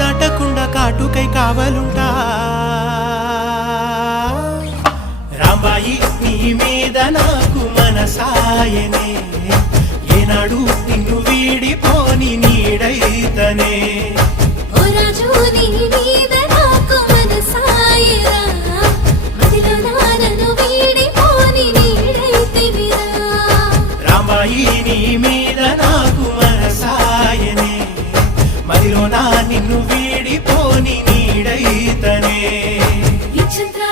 దాటకుండా కాటుకై కావలుంటా రాంబాయి నీ మీద నాకు మనసాయనే ఏనాడు నిన్ను వీడిపోని నీడైతనే ఓ రాజు నీ మీద నాకు మనసాయరా మదిలో నన్ను వీడిపోని నీడైతివిరా రాంబాయి నీ మీద నాకు మనసాయనే మదిలో నిన్ను వీడిపోని నీడైతనే ఈ చంద్ర